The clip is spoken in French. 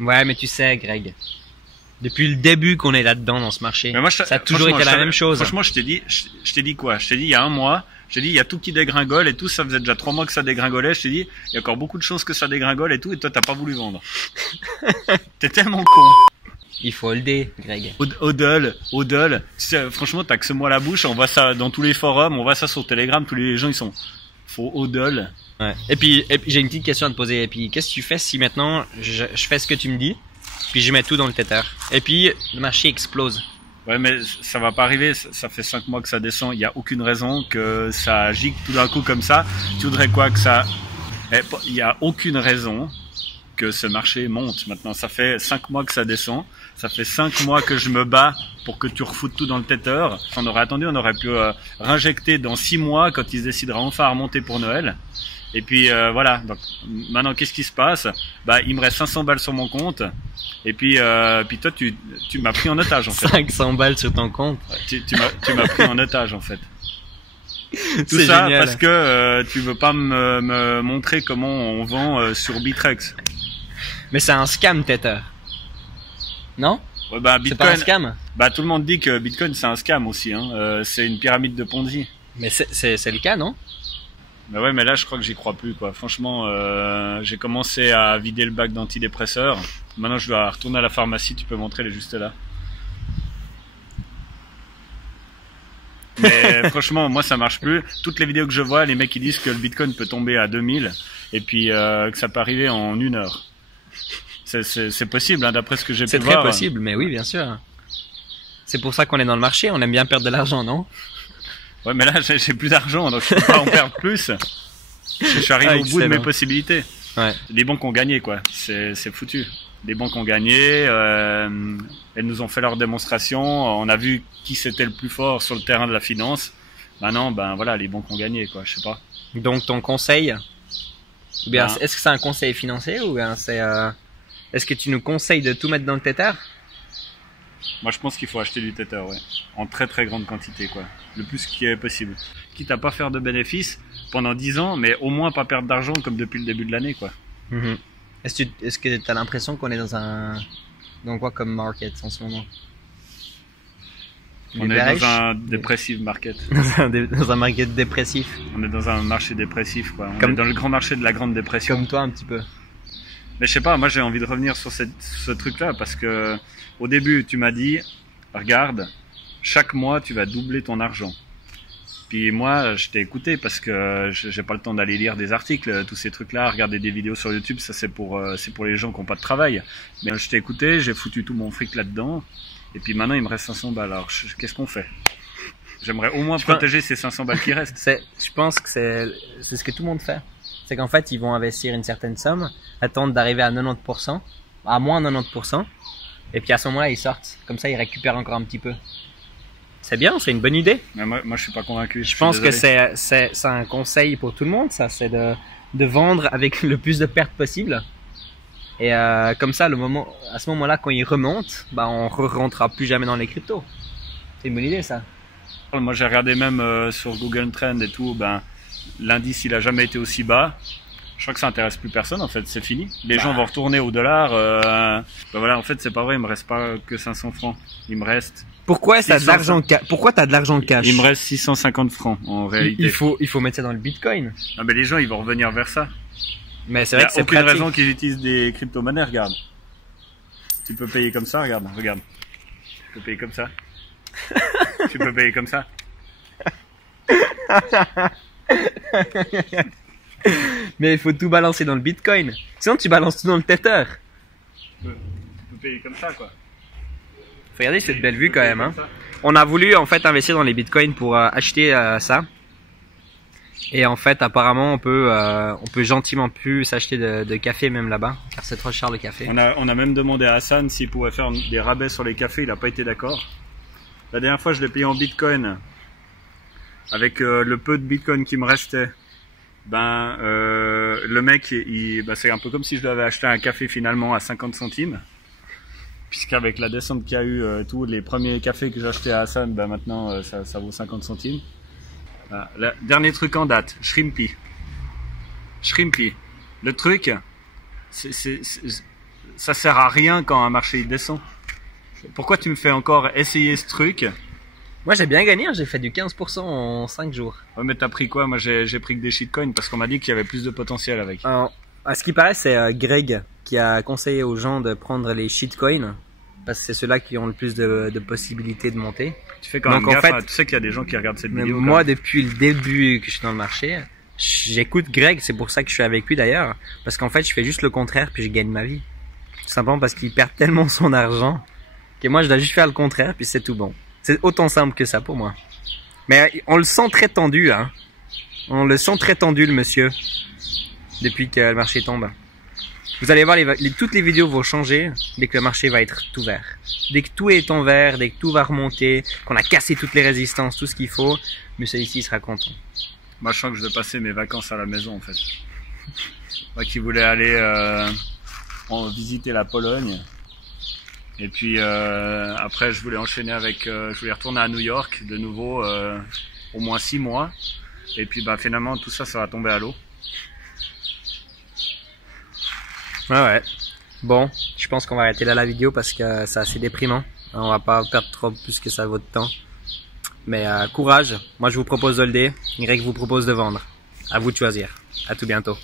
Ouais, mais tu sais, Greg, depuis le début qu'on est là-dedans dans ce marché, mais moi, ça a toujours été la même chose. Franchement, je t'ai dit quoi? Je t'ai dit il y a un mois, je t'ai dit il y a tout qui dégringole et tout, ça faisait déjà 3 mois que ça dégringolait, je t'ai dit il y a encore beaucoup de choses que ça dégringole et tout, et toi t'as pas voulu vendre. T'es tellement con. Il faut holder, Greg. Hodl, franchement t'as que ce mot à la bouche, on voit ça dans tous les forums, on voit ça sur Telegram, tous les gens ils sont faut hodl. Ouais. Et puis j'ai une petite question à te poser. Et puis qu'est-ce que tu fais si maintenant je fais ce que tu me dis, puis je mets tout dans le tether, et puis le marché explose? Ouais, mais ça va pas arriver, ça fait 5 mois que ça descend, il y a aucune raison que ça gigue tout d'un coup comme ça. Tu voudrais quoi que ça... Il y a aucune raison que ce marché monte maintenant. Ça fait 5 mois que ça descend, ça fait 5 mois que je me bats pour que tu refoutes tout dans le tether. On aurait attendu, on aurait pu réinjecter dans 6 mois quand il se décidera enfin à remonter pour Noël. Et puis voilà, donc maintenant qu'est-ce qui se passe? Bah il me reste 500 balles sur mon compte. Et puis toi tu m'as pris en otage en fait. 500 balles sur ton compte. Tu m'as pris en otage en fait. Tout C'est ça génial. parce que tu veux pas me montrer comment on vend sur Bittrex. Mais c'est un scam, tether. Non? Ouais, bah C'est pas un Bitcoin. scam? Bah tout le monde dit que Bitcoin c'est un scam aussi. Hein. C'est une pyramide de Ponzi. Mais c'est le cas, non? Bah ouais, mais là je crois que j'y crois plus quoi. Franchement, j'ai commencé à vider le bac d'antidépresseurs. Maintenant je dois retourner à la pharmacie. Tu peux montrer, elle est juste là. Mais franchement, moi ça marche plus. Toutes les vidéos que je vois, les mecs ils disent que le Bitcoin peut tomber à 2000 et puis que ça peut arriver en 1 heure. C'est possible, hein, d'après ce que j'ai pu C'est voir. très possible, mais oui, bien sûr. C'est pour ça qu'on est dans le marché, on aime bien perdre de l'argent, non? Ouais, mais là j'ai plus d'argent, donc je peux pas en perdre plus. Je suis arrivé au bout de mes possibilités. Ouais. Les banques ont gagné quoi, c'est foutu. Les banques ont gagné, elles nous ont fait leur démonstration, on a vu qui c'était le plus fort sur le terrain de la finance. Maintenant, ben voilà, les banques ont gagné quoi, je sais pas. Donc ton conseil, ou bien Ben, est-ce que c'est un conseil financier ou bien c'est est-ce que tu nous conseilles de tout mettre dans le tether? moi je pense qu'il faut acheter du tether, ouais, en très très grande quantité quoi, le plus qui est possible. Quitte à pas faire de bénéfices pendant 10 ans, mais au moins pas perdre d'argent comme depuis le début de l'année quoi. Mm-hmm. Est-ce que tu as l'impression qu'on est dans quoi comme market en ce moment? On est dans un dépressive market. Dans un market dépressif. On est dans un marché dépressif quoi. On Comme- est dans le grand marché de la grande dépression. Comme toi un petit peu. Mais je sais pas, moi j'ai envie de revenir sur ce truc-là parce que au début tu m'as dit, regarde, chaque mois tu vas doubler ton argent. Puis moi je t'ai écouté parce que j'ai pas le temps d'aller lire des articles, tous ces trucs-là, regarder des vidéos sur YouTube, ça c'est pour les gens qui ont pas de travail. Mais je t'ai écouté, j'ai foutu tout mon fric là-dedans. Et puis maintenant il me reste 500 balles. Alors qu'est-ce qu'on fait? J'aimerais au moins protéger ces 500 balles qui restent. Je pense que c'est ce que tout le monde fait. C'est qu'en fait, ils vont investir une certaine somme, attendre d'arriver à 90%, à moins 90%, et puis à ce moment-là, ils sortent. Comme ça, ils récupèrent encore un petit peu. C'est bien, c'est une bonne idée. Mais moi je suis pas convaincu. Je pense que c'est un conseil pour tout le monde, ça, c'est de vendre avec le plus de pertes possible. Et comme ça, à ce moment-là, quand ils remontent, bah, on ne rentrera plus jamais dans les cryptos. C'est une bonne idée, ça. Moi j'ai regardé même sur Google Trends et tout, ben l'indice il a jamais été aussi bas. Je crois que ça intéresse plus personne en fait, c'est fini. Les gens vont retourner au dollar. Ben voilà, en fait c'est pas vrai, il me reste pas que 500 francs. Il me reste. Pourquoi t'as de l'argent cash? Il me reste 650 francs en réalité. Il faut mettre ça dans le Bitcoin. Non mais les gens ils vont revenir vers ça. Mais c'est Il y vrai a que c'est aucune pratique. raison qu'ils utilisent des crypto-monnaies, regarde. Tu peux payer comme ça, regarde. Tu peux payer comme ça. Tu peux payer comme ça. Mais il faut tout balancer dans le Bitcoin. Sinon, tu balances tout dans le tether. Tu peux payer comme ça quoi. Faut regarder cette belle vue quand même. Hein. On a voulu en fait investir dans les Bitcoins pour acheter ça. Et en fait, apparemment, on peut gentiment plus s'acheter de café même là-bas, car c'est trop cher le café. On a même demandé à Hassan s'il pouvait faire des rabais sur les cafés, il n'a pas été d'accord. La dernière fois, je l'ai payé en Bitcoin. Avec le peu de Bitcoin qui me restait, le mec, c'est un peu comme si je lui avais acheté un café finalement à 50 centimes. Puisqu'avec la descente qu'il y a eu, tous les premiers cafés que j'ai achetés à Hassan, maintenant ça vaut 50 centimes. Voilà. Dernier truc en date, Shrimpy. Le truc, ça sert à rien quand un marché il descend. Pourquoi tu me fais encore essayer ce truc? Moi j'ai bien gagné, j'ai fait du 15% en 5 jours. Ouais, mais t'as pris quoi? Moi j'ai pris que des shitcoins parce qu'on m'a dit qu'il y avait plus de potentiel avec. Alors, à ce qui paraît, c'est Greg qui a conseillé aux gens de prendre les shitcoins parce que c'est ceux-là qui ont le plus de possibilités de monter. Tu fais quand même gaffe, hein, tu sais qu'il y a des gens qui regardent cette vidéo. Moi, depuis le début que je suis dans le marché, j'écoute Greg, c'est pour ça que je suis avec lui d'ailleurs, parce qu'en fait, je fais juste le contraire puis je gagne ma vie. Tout simplement parce qu'il perd tellement son argent que moi, je dois juste faire le contraire puis c'est tout bon. C'est autant simple que ça pour moi. Mais on le sent très tendu, hein. On le sent très tendu, le monsieur, depuis que le marché tombe. Vous allez voir, toutes les vidéos vont changer dès que le marché va être tout vert. Dès que tout est en vert, dès que tout va remonter, qu'on a cassé toutes les résistances, tout ce qu'il faut, monsieur ici sera content. Moi, je sens que je vais passer mes vacances à la maison, en fait. Moi qui voulais aller visiter la Pologne. Et puis après, je voulais enchaîner avec, je voulais retourner à New York de nouveau, au moins 6 mois. Et puis bah finalement, tout ça, ça va tomber à l'eau. Ouais. Bon, je pense qu'on va arrêter là la vidéo parce que c'est assez déprimant. On va pas perdre trop plus que ça votre temps. Mais courage. Moi, je vous propose de holder. Greg vous propose de vendre. À vous de choisir. À tout bientôt.